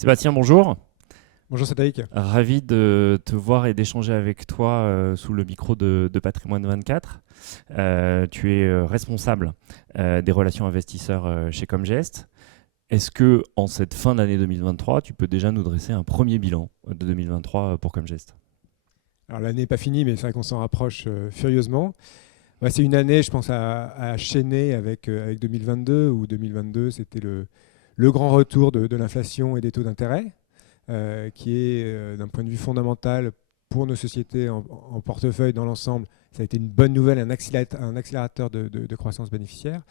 Sébastien, bonjour. Bonjour Cédric. Ravi de te voir et d'échanger avec toi sous le micro de Patrimoine 24. Tu es responsable des relations investisseurs chez Comgest. Est-ce que en cette fin d'année 2023, tu peux déjà nous dresser un premier bilan de 2023 pour Comgest? Alors l'année n'est pas finie, mais c'est vrai qu'on s'en rapproche furieusement. Ouais, c'est une année, je pense, à chaîner avec 2022, où 2022, c'était le grand retour de l'inflation et des taux d'intérêt, qui est, d'un point de vue fondamental, pour nos sociétés en portefeuille dans l'ensemble, ça a été une bonne nouvelle, un accélérateur de croissance bénéficiaire.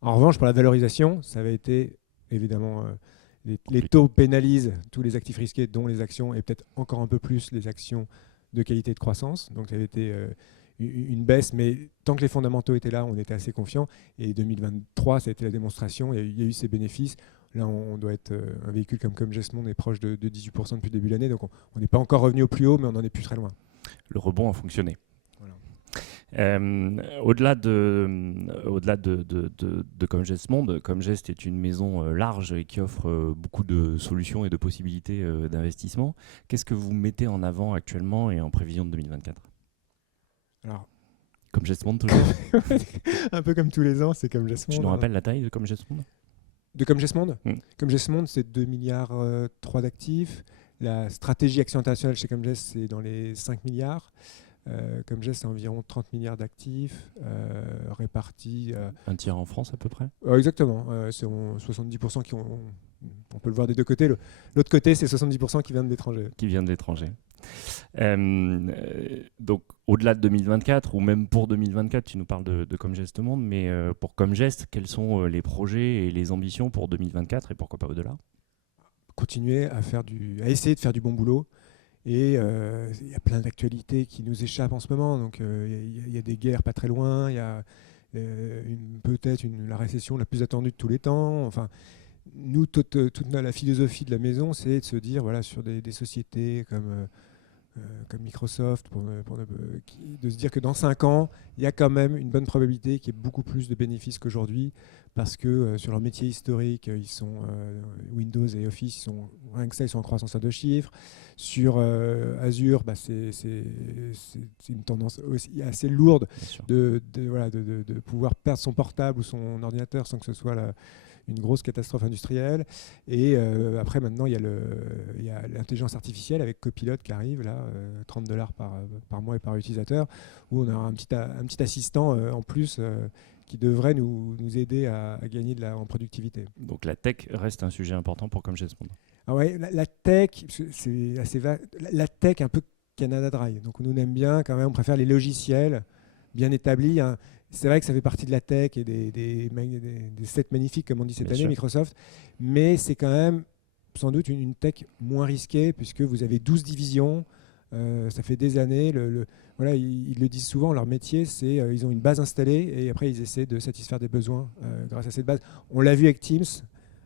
En revanche, pour la valorisation, ça avait été évidemment... les taux pénalisent tous les actifs risqués, dont les actions, et peut-être encore un peu plus les actions de qualité de croissance. Donc ça avait été une baisse, mais tant que les fondamentaux étaient là, on était assez confiant. Et 2023, ça a été la démonstration. Il y a eu ces bénéfices. Là, on doit être un véhicule comme Gesmond est proche de 18% depuis le début de l'année. Donc on n'est pas encore revenu au plus haut, mais on n'en est plus très loin. Le rebond a fonctionné. Voilà. Au-delà de Comgest Monde, Comgest est une maison large et qui offre beaucoup de solutions et de possibilités d'investissement. Qu'est-ce que vous mettez en avant actuellement et en prévision de 2024? Alors, Comgest Monde toujours? un peu comme tous les ans, c'est comme Gesmond. Tu nous rappelles la taille de Comgest Monde? De comme Gesmond Mm. Comme Gesmond, c'est 2 milliards 3 d'actifs. La stratégie action internationale chez Comgest, c'est dans les 5 milliards. Comgest, c'est environ 30 milliards d'actifs répartis. Un tiers en France à peu près? Exactement. C'est 70% qui ont. On peut le voir des deux côtés. L'autre côté, c'est 70% qui viennent de l'étranger. Qui vient de l'étranger. Donc, au-delà de 2024, ou même pour 2024, tu nous parles de Comgest Monde, mais pour Comgest, quels sont les projets et les ambitions pour 2024 et pourquoi pas au-delà? Continuer à essayer de faire du bon boulot. Et il y a plein d'actualités qui nous échappent en ce moment. Donc il y a des guerres pas très loin. Il y a peut-être la récession la plus attendue de tous les temps. Enfin, nous, toute la philosophie de la maison, c'est de se dire, voilà, sur des sociétés comme Microsoft, de se dire que dans 5 ans, il y a quand même une bonne probabilité qu'il y ait beaucoup plus de bénéfices qu'aujourd'hui, parce que sur leur métier historique, ils sont Windows et Office, rien que ça, ils sont en croissance à 2 chiffres. Sur Azure, c'est une tendance aussi assez lourde de pouvoir perdre son portable ou son ordinateur sans que ce soit une grosse catastrophe industrielle. Et après, maintenant, il y a l'intelligence artificielle avec Copilot qui arrive, là, $30 par mois et par utilisateur, où on a un petit assistant en plus qui devrait nous aider à gagner en productivité. Donc la tech reste un sujet important pour Comgest Monde. Ah ouais, la tech, c'est assez vague. La tech, un peu Canada Dry. Donc nous, on aime bien quand même, on préfère les logiciels bien établis, hein. C'est vrai que ça fait partie de la tech et des sets magnifiques, comme on dit cette Bien année, sûr. Microsoft. Mais c'est quand même sans doute une tech moins risquée, puisque vous avez 12 divisions. Ça fait des années. Voilà, ils le disent souvent, leur métier, c'est ils ont une base installée et après, ils essaient de satisfaire des besoins grâce à cette base. On l'a vu avec Teams,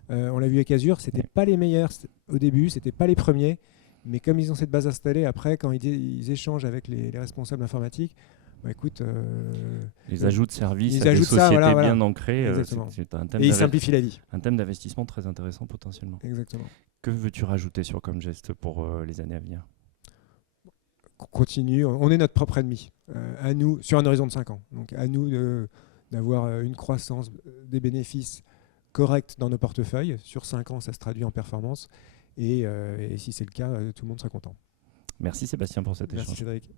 on l'a vu avec Azure. C'était pas les meilleurs au début, c'était pas les premiers. Mais comme ils ont cette base installée, après, quand ils échangent avec les responsables informatiques, bah écoute, Les ajouts de services ils à des ajoutent ça, sociétés voilà. bien ancrées, Exactement. c'est Et ils simplifient la vie. un thème d'investissement très intéressant potentiellement. Exactement. Que veux-tu rajouter sur Comgest pour les années à venir? Continue, on est notre propre ennemi. À nous, sur un horizon de 5 ans. Donc à nous d'avoir une croissance des bénéfices correcte dans nos portefeuilles. Sur 5 ans, ça se traduit en performance. Et si c'est le cas, tout le monde sera content. Merci Sébastien pour cet Merci échange. Cédric.